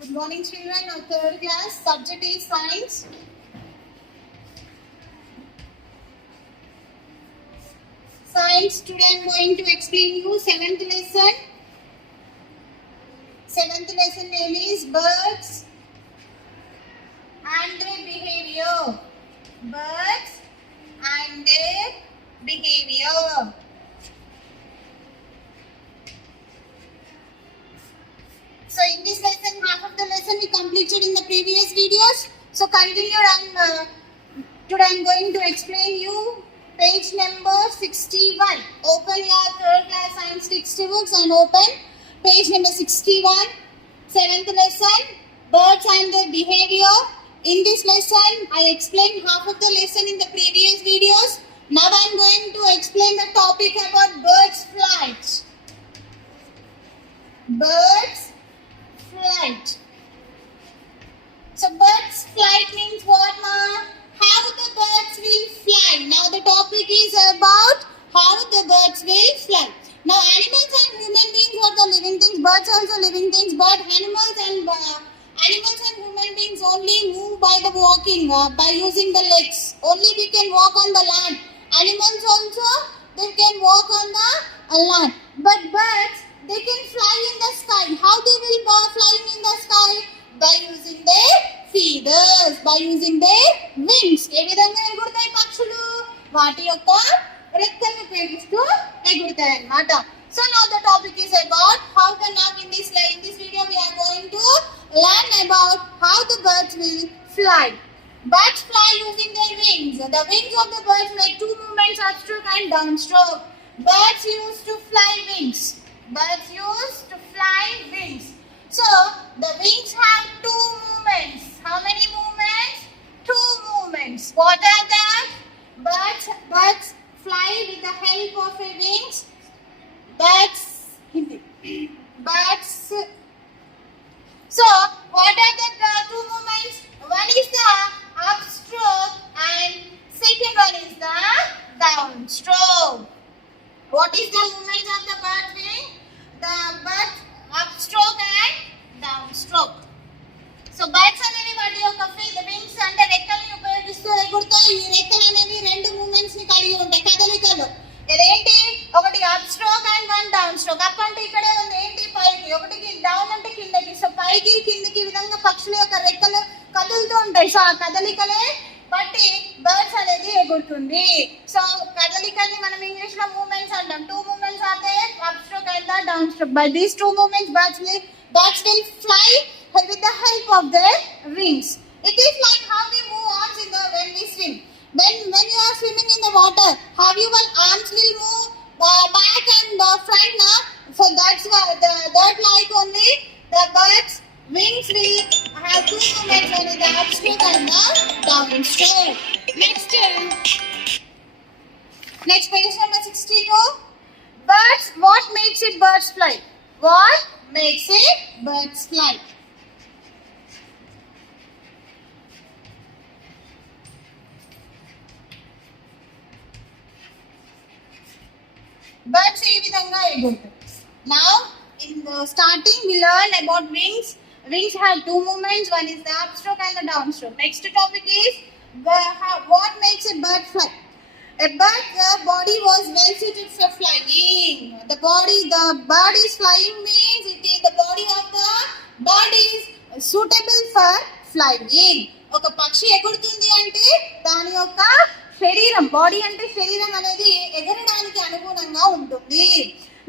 Good morning, children. Our third class subject is science. Science. Today I am going to explain you seventh lesson. Seventh lesson name is birds and their behavior. Birds and their behavior. So in this lesson, half of the lesson we completed in the previous videos. So continue and today I am going to explain you page number 61. Open your third class science textbooks and open page number 61. Seventh lesson, birds and their behavior. In this lesson, I explained half of the lesson in the previous videos. Now I am going to explain the topic about birds' flight. Birds' flight. So birds' flight means what, ma? How the birds will fly. Now the topic is about how the birds will fly. Now animals and human beings are the living things. Birds also living things. But animals and human beings only move by the walking, by using the legs. Only we can walk on the land. Animals also they can walk on the land. But birds they can fly in the sky. How they will fly in the sky? By using their feathers, by using their wings. ఏ విధంగా ఎగురుతాయి పక్షులు? వాటి యొక్క రెక్కలను ఉపయోగిస్తూ ఎగురుతాయి అన్నమాట. So now the topic is about how the now in this video we are going to learn about how the birds will fly. Birds fly using their wings. The wings of the birds make two movements, upstroke and downstroke. Birds used to fly wings. Birds used to fly wings. So the wings have two movements. How many movements? Two movements. What are that? Birds fly with the help of a wings. Birds. So what are the two movements? One is the upstroke and second one is the downstroke. What is the movement of the bird wing? The bird upstroke and downstroke. So birds అనేవి వాటి యొక్క వింగ్స్ అంటే రెక్కల్ని ఉపయోగిస్తూ ఎగురుతాయి. ఈ రెక్కలు అనేవి రెండు మూమెంట్స్ ని కలిగి ఉంటాయి కదలికలు. ఇదేంటి? ఒకటి up stroke and one down stroke. Up అంటే ఇక్కడే ఉంది, ఏంటి పైకి, ఒకటికి డౌన్ అంటే కిందకి. సో పైకి కిందకి విధంగా పక్షుల యొక్క రెక్కలు కదులుతూ ఉంటాయి. సో ఆ కదలికలే బట్టి బర్డ్స్ అనేది ఎగురుతుంది. సో కదలికల్ని మనం ఇంగ్లీష్ లో మూమెంట్స్ అంటాం. Two moments are there, up stroke and the down stroke. By these two moments birds will fly with the help of their wings. It is like how we move arms when we swim. When you are swimming in the water, how your arms will move back and front now. So that's why that like only the birds wings will have two movements, one is the upstroke and the downstroke. Next page number 62. Birds. What makes it birds fly? What makes it birds fly? Birds ఏ విధంగా ఎగురుతాయి. Now in the starting we learn about wings. Wings have two movements, one is the upstroke and the downstroke. Next topic is what makes a bird fly. A bird's body was well suited for flying. The bird is flying means the body of the bird is suitable for flying. ఒక పక్షి ఎగురుతుంది అంటే దాని యొక్క శరీరం, బాడీ అంటే శరీరం అనేది ఎగరడానికి అనుగుణంగా ఉంటుంది.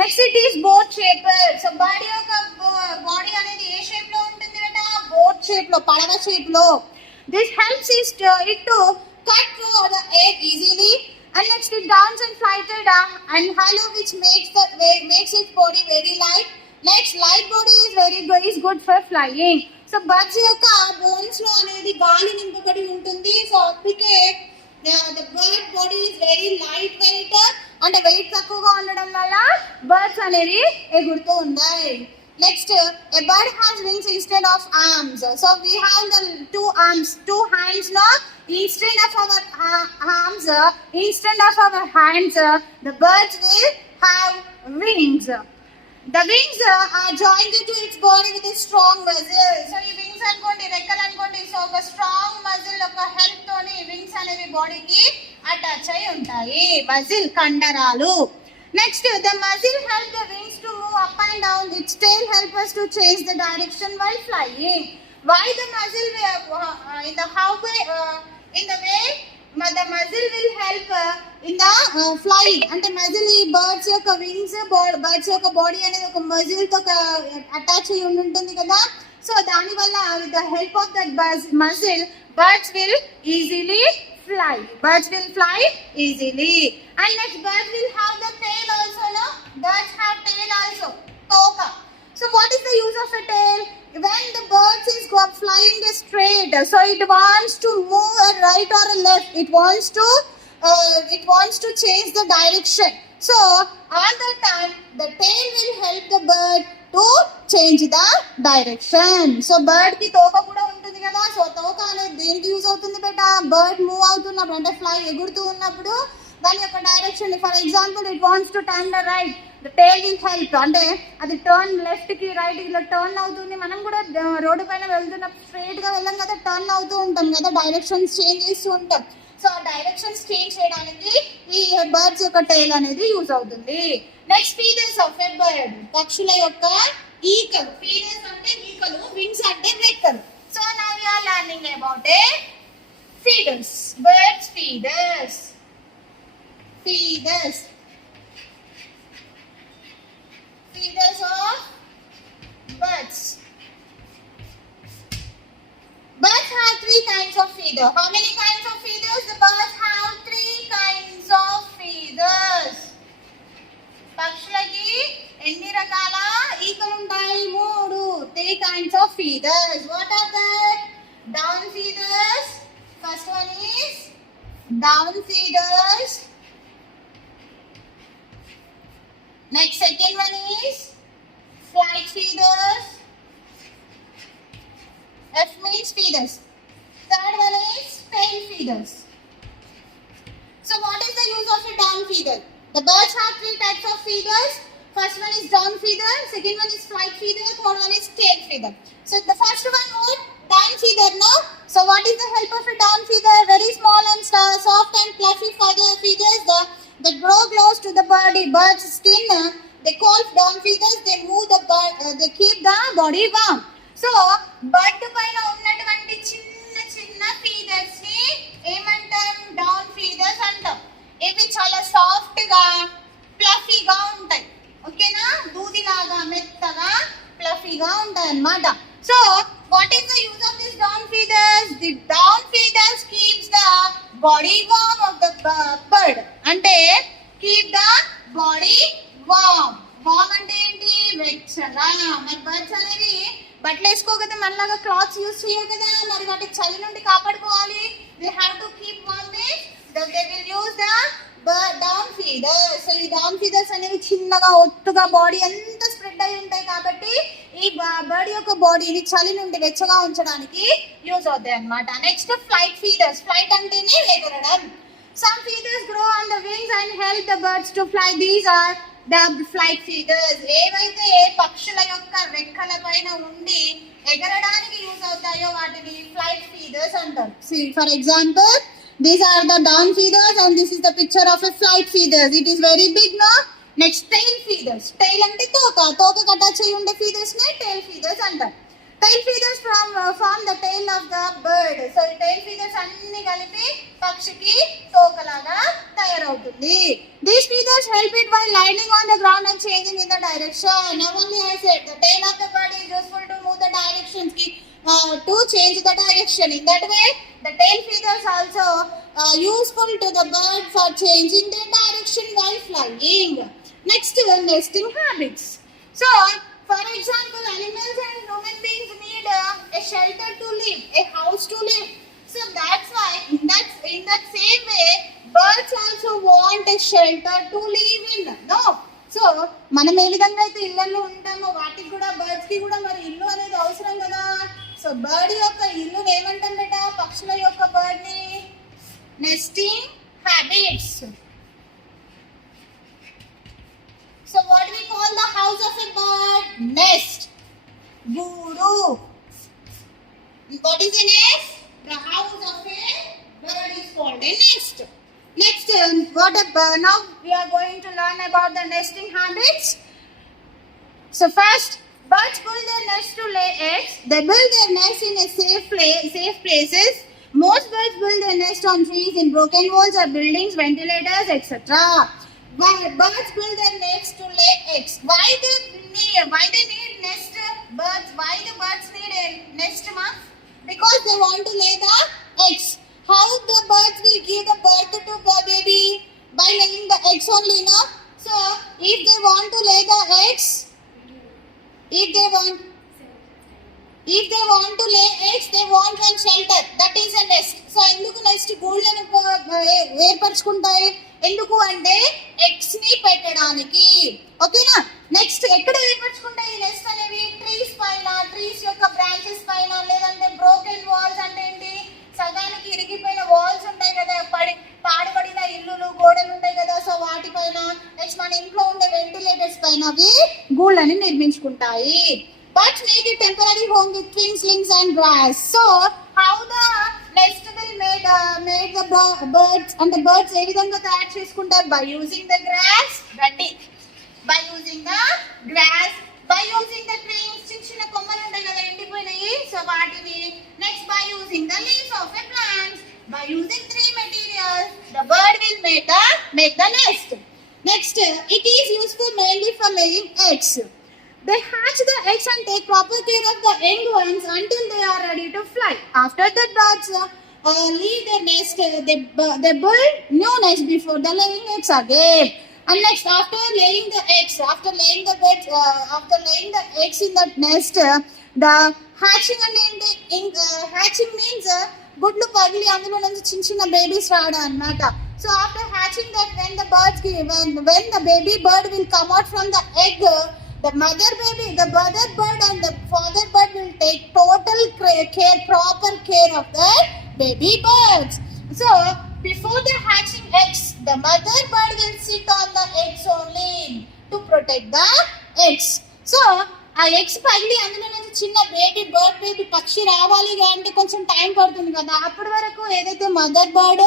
Next it is boat shaper. So body అనేది ఏ షేప్ లో ఉంటుంది అట? బోట్ షేప్ లో, పడవ షేప్ లో. This helps it to cut through the air easily. And next it downs and flighted and hollow, which makes its body very light. Next, light body is good for flying. So birds యొక్క bones లో అనేది గాలి నింపబడి ఉంటుంది. సో అందుకే the bird body is very light weight అంటే వెయిట్ తక్కువగా ఉండడం వల్ల బర్డ్స్ అనేవి ఎగురుతూ ఉంటాయి. Next, a bird has wings instead of arms. So we have the two hands now. Instead of our arms, instead of our hands, the birds will have wings. The wings are joined to its body with a strong muscle. So ఈ wings అనుకోండి, రెక్కలు అనుకోండి. సో ఒక strong muscle యొక్క హెల్ప్ తోని వింగ్స్ అనేవి బాడీకి అటాచ్ అయి ఉంటాయి. మజిల్ కండరాలు. Next the muscle help the wings to move up and down. Its tail help us to change the direction while flying. Why the muscle in the how way in the way the muscle will help in the flying. అంటే మజిల్ ఈ బర్డ్స్ యొక్క wings birds యొక్క బాడీ అనేది ఒక మజిల్ తో అటాచ్ అయి ఉంటుంది కదా. సో దాని వల్ల with the help of that muscle birds will easily fly. Birds will fly easily. And next, birds will have the tail also, no? Birds have tail also. Toka. So what is the use of a tail? When the birds is flying straight, so it wants to move a right or a left. It wants to change the direction. So all the time, the tail will help the bird to change the direction. So bird ki toka kuda ఉంటుంది కదా. సో తోక అనేది దేనికి యూజ్ అవుతుంది బేటా? Bird move అవుతున్నప్పుడు అంటే ఫ్లై ఎగురుతూ ఉన్నప్పుడు దాని యొక్క direction. For example it wants to turn the right, the tail will help. అంటే అది టర్న్ లెఫ్ట్ కి రైట్ ఇలా టర్న్ అవుతుంది. మనం కూడా రోడ్డు పైన వెళ్తున్నప్పుడు స్ట్రైట్ గా వెళ్ళాం కదా, టర్న్ అవుతూ ఉంటాం కదా, డైరెక్షన్స్ చేంజ్ చేస్తూ ఉంటాం. సో ఆ డైరెక్షన్స్ చేంజ్ చేయడానికి ఈ బర్డ్స్ యొక్క టైల్ అనేది యూజ్ అవుతుంది. Next feathers of a bird, పక్షుల యొక్క ఈకలు. ఫీదర్స్ అంటే ఈకలు, వింగ్స్ అంటే రెక్కలు. So now we are learning about a feathers. Birds feathers. Feeders. Feeders of birds. Birds have 3 kinds of feeder. How many kinds of feeders? The birds have 3 kinds of feeders. పక్షులకి ఎన్ని రకాల ఈకలు ఉంటాయి? 3 kinds of feeders. What are that? Down feeders. First one is down feeders. Next, second one is flight feeders. F means feeders. Third one is tail feeders. So what is the use of a down feeder? The birds have 3 types of feeders. First one is down feeder, second one is flight feeder, third one is tail feeder. So the first one was down feeder, no? So what is the help of a down feeder? Very small and soft and fluffy feathers that grow close to the body. Bird's skin, they call down feathers. They move the bird, they keep the body warm. So bird పైన ఉన్నటువంటి చిన్న చిన్న ఫీదర్స్ ని ఏమంటాం? Down feathers అంటాం. ఇవి చాలా సాఫ్ట్ గా ఫ్లఫీగా ఉంటాయి. ఓకేనా? దూదిలాగా మెత్తగా ఫ్లఫీగా ఉంటాయి అన్నమాట. So what is the use of these down feathers? The down feathers keeps the body warm of the bird. అంటే keep the body warm. warm అంటే ఏంటి? వెచ్చగా. మరి బర్డ్స్ అనేవి బట్టలు వేసుకో కదా, మనలాగా క్లాత్స్ యూస్ చేయవు కదా. మరి వాటి చలి నుండి కాపాడుకోవాలి. they have to keep warm means they will use the down feeders. So ఈ డౌన్ ఫీదర్స్ అనేవి చిన్నగా ఒత్తుగా బాడీ అంతా స్ప్రెడ్ అయి ఉంటాయి కాబట్టి ఈ బర్డ్ యొక్క బాడీని చలి నుండి వెచ్చగా ఉంచడానికి యూజ్ అవుతాయి అన్నమాట. Next flight feathers. ఫ్లైట్ అంటేనే ఎగరడం. Some feathers grow on the wings and help the birds to fly. These are the flight feathers. ఏవైతే పక్షుల యొక్క రెక్కల పైన ఉండి ఎగరడానికి యూజ్ అవుతాయో వాటిని ఫ్లైట్ ఫీదర్స్ అంటారు. See, for example, these are the down feathers and this is the picture of a flight feathers. It is very big, no? Next, tail feathers. Tail అంటే తోక అటాచ్ అయి ఉండే ఫీదర్స్ నే tail feathers అంటారు. Tail feathers form the tail of the bird. So ఈ tail feathers అన్ని కలిపి పక్షికి తోకలాగా తయారవుతుంది. These feathers help it while lying on the ground and changing in the direction. Now only I said the tail of the bird is useful to move the directions, to change the direction. In that way, the tail feathers also useful to the bird for changing their direction while flying. Next, nesting habits. So, for example, animals and human beings need a shelter to live, a house to live. So that's why in that same way, birds also want a shelter to live in. No. So మనం ఏ విధంగా అయితే ఇళ్లలో ఉంటామో వాటికి కూడా బర్డ్స్ కి కూడా మరి ఇల్లు అనేది అవసరం కదా. సో బర్డ్ యొక్క ఇల్లు ఏమంటాం బేటా? పక్షుల యొక్క బర్డ్ ని nesting habits. So what we call called the house of a bird? Nest. Guru. What is a nest? The house of a bird is called a nest. Next, now we are going to learn about the nesting habits. So first, birds build their nest to lay eggs. They build their nest in a safe places. Most birds build their nest on trees, in broken walls or buildings, ventilators, etc. Birds build their nest to lay eggs. Why they need nest? Why the birds need a nest, ma? Because they want to lay the eggs. How the birds will give the birth to the baby? By laying the eggs only, no? So if they want to lay the eggs, if they want to lay eggs, they want one shelter. That is a nest. So ఎందుకు నెక్స్ట్ గూళ్ళను ఏర్పరచుకుంటాయి? ఎందుకు అంటే ఎగ్స్ ని పెట్టడానికి. ఓకేనా? నెక్స్ట్ ఎక్కడ ఏర్పరచుకుంటాయి నెస్ట్ అనేవి? ట్రీస్ పైన, ట్రీస్ యొక్క బ్రాంచెస్ పైన, లేదంటే బ్రోకెన్ వాల్స్ అంటే ఏంటి? సగానికి ఇరిగిపోయిన వాల్స్ ఉంటాయి కదా, పాడుపడిన ఇల్లులు, గోడలు ఉంటాయి కదా, సో వాటిపైన, నెక్స్ట్ మన ఇంట్లో ఉండే వెంటిలేటర్స్ పైన అవి గూళ్ళని నిర్మించుకుంటాయి. Birds make a temporary home with twigs, slings and grass. So how the nest will made the birds and the birds ఏ విధంగా తయారు చేసుకుంటారు? By using the grass, by using the grass, by using the twigs, చిన్న కొమ్మలు ఉంటాయి కదా ఎండిపోయినాయి, సో వాటిని. Next, by using the leaves of a plant. By using three materials, the bird will make the nest. Next, it is useful mainly for laying eggs. They hatch the eggs and take proper care of the young ones until they are ready to fly. After that, birds leave their nest. They build new nest before the laying eggs again. And next, after laying the eggs in that nest, the hatching hatching means గుడ్లు పగిలి అందులో నుంచి చిన్న బేబీస్ రావడం అన్నమాట. So after hatching that, when the baby bird will come out from the egg, the mother bird and the father bird will take proper care of the baby birds. So before the hatching eggs, the mother bird will sit on the eggs only to protect the eggs. So ఆ ఎగ్స్ పగిలి అందులో నుంచి చిన్న బేబీ పక్షి రావాలి అంటే కొంచెం టైం పడుతుంది కదా. అప్పటి వరకు ఏదైతే మదర్ బర్డ్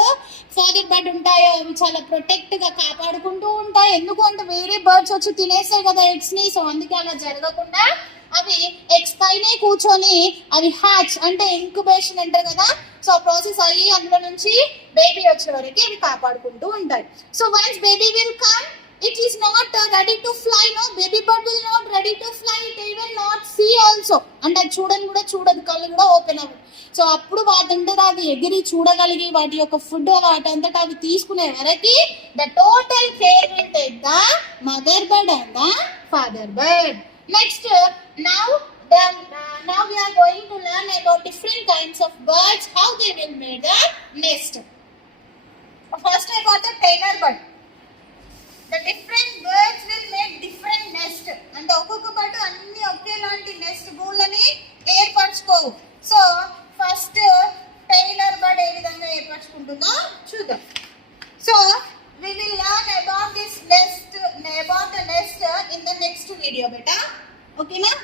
ఫాదర్ బర్డ్ ఉంటాయో అవి చాలా ప్రొటెక్ట్ గా కాపాడుకుంటూ ఉంటాయి. ఎందుకు అంటే వేరే బర్డ్స్ వచ్చి తినేస్తాయి కదా ఎగ్స్ ని. సో అందుకే అలా జరగకుండా అవి ఎగ్స్ పైనే కూర్చొని అవి హ్యాచ్ అంటే ఇంక్యుబేషన్ అంటారు కదా, సో ప్రాసెస్ అయ్యి అందులో నుంచి బేబీ వచ్చే వరకు ఇవి కాపాడుకుంటూ ఉంటాయి. So once baby will come, it is not ready to fly, no, baby bird will not ready to fly, it will not see also. అంటే చూడదు, కళ్ళు కూడా ఓపెన్ అవ్వదు. సో అప్పుడు వాటంతటా అవి ఎగిరి చూడగలిగి వాటి యొక్క ఫుడ్ వాటంతటా అవి తీసుకునే వరకు the total care will take the mother bird and the father bird. Next now we are going to learn about different kinds of birds, how they will make the nest. First about the tailor bird. The different birds will make different nest. And ఒక్కొక్క bird అన్ని ఒకేలాంటి nest గూళ్ళని ఏర్పరచుకోవు. So first tailor bird ఏ విధంగా ఏర్పరచుకుంటుందో చూద్దాం. So we will learn about the nest in the next video, beta. Okay na?